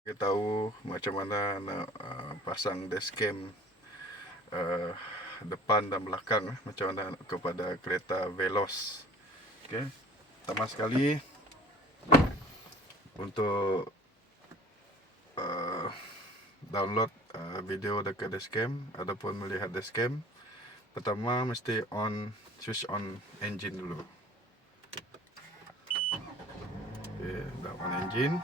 Kita tahu macam mana nak pasang dashcam depan dan belakang, macam mana kepada kereta Veloz. Okey. Pertama sekali untuk download video dekat dashcam ataupun melihat dashcam, pertama mesti switch on engine dulu. Okey, dah on engine.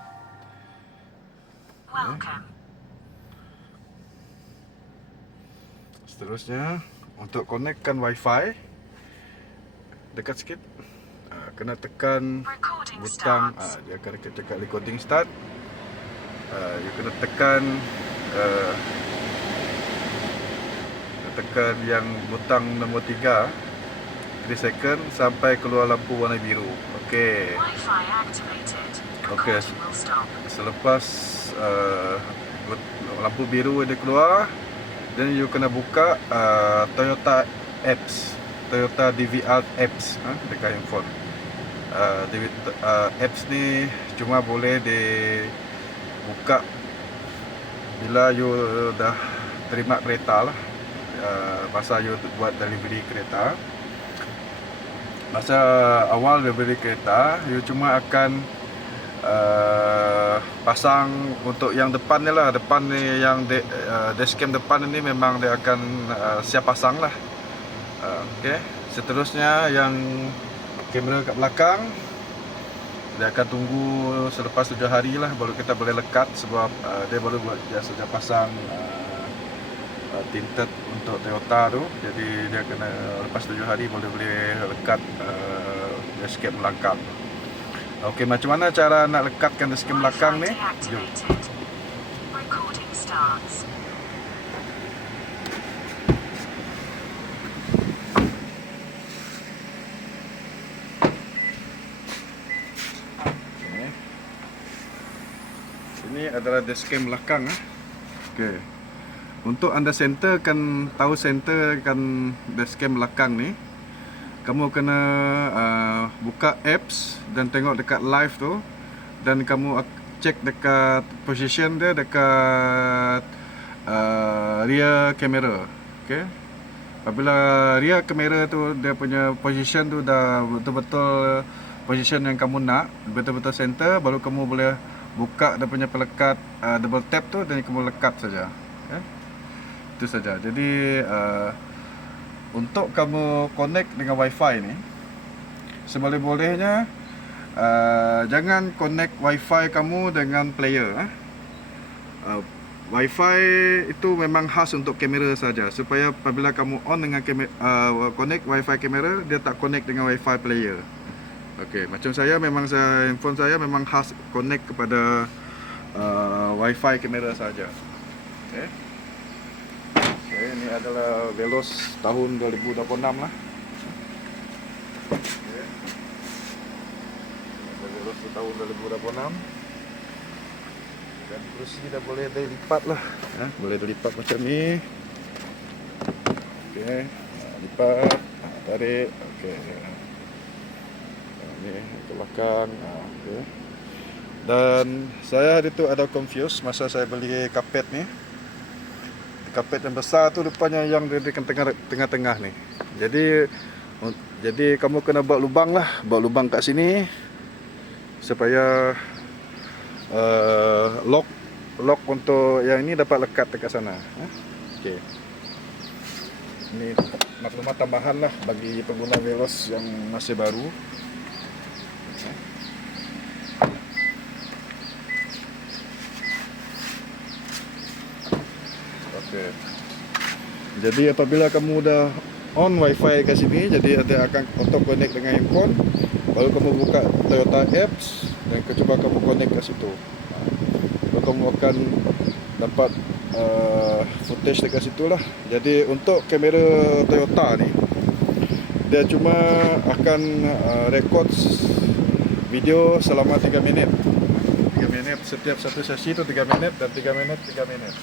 Seterusnya untuk connectkan wifi, dekat sikit, kena tekan butang, dia akan cakap recording start. You kena tekan yang butang nombor 3 second sampai keluar lampu warna biru. Okey. Okey. Selepas lampu biru dia keluar, dan you kena buka Toyota apps, Toyota DVR apps dekat handphone. Apps ni cuma boleh dibuka bila you dah terima kereta lah, masa you buat delivery kereta. Masa awal delivery kereta, you cuma akan pasang untuk yang depan ni lah. Depan ni yang dashcam depan ni memang dia akan siap pasang lah. Okay. Seterusnya yang kamera kat belakang, dia akan tunggu selepas 7 hari lah baru kita boleh lekat, sebab dia baru buat saja pasang tinted untuk Toyota tu. Jadi dia kena lepas 7 hari boleh lekat dashcam belakang. Okey, macam mana cara nak lekatkan dashcam belakang ni? Jom. Okay. Ini adalah dashcam belakang. Okey. Untuk anda centerkan dashcam belakang ni, kamu kena buka apps dan tengok dekat live tu, dan kamu cek dekat position dia dekat rear camera. Okey. Apabila rear camera tu dia punya position tu dah betul-betul position yang kamu nak, betul-betul center, baru kamu boleh buka dia punya pelekat double tap tu dan kamu lekat saja. Okay. Itu saja. Jadi untuk kamu connect dengan wifi ni, seboleh-bolehnya jangan connect wifi kamu dengan player. Wifi itu memang khas untuk kamera saja, supaya apabila kamu on dengan connect wifi kamera, dia tak connect dengan wifi player. Okey, macam handphone saya memang khas connect kepada wifi kamera saja. Okey. Okay, ini adalah Veloz tahun 2026 lah. Okay. Veloz tahun 2026. Dan kerusi dah boleh dilipat lah. Boleh dilipat macam ni. Okay. Lipat, tarik. Okay. Ini ke belakang. Okay. Dan saya hari tu ada confuse masa saya beli kapet ni. Kapet yang besar tu rupanya yang di tengah-tengah ni. Jadi kamu kena buat lubang kat sini supaya lock untuk yang ini dapat lekat dekat sana. Okey. Ini maklumat tambahan lah bagi pengguna Veloz yang masih baru. Okay. Jadi apabila kamu dah on wifi kat sini, jadi dia akan auto connect dengan handphone. Baru kamu buka Toyota apps dan cuba kamu connect kat situ. Baru kamu akan dapat footage dekat situ lah. Jadi untuk kamera Toyota ni, dia cuma akan record video selama 3 minit. 3 minit setiap satu sesi tu 3 minit dan 3 minit 3 minit.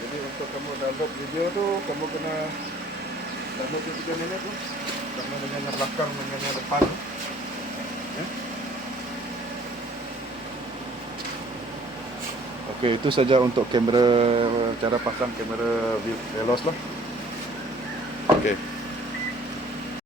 Jadi untuk kamu download video tu, kamu kena download 3 minit tu, sama dengan yang belakang dengan yang depan. Okay. Okey, itu saja untuk kamera, cara pasang kamera Veloz lah. Okey.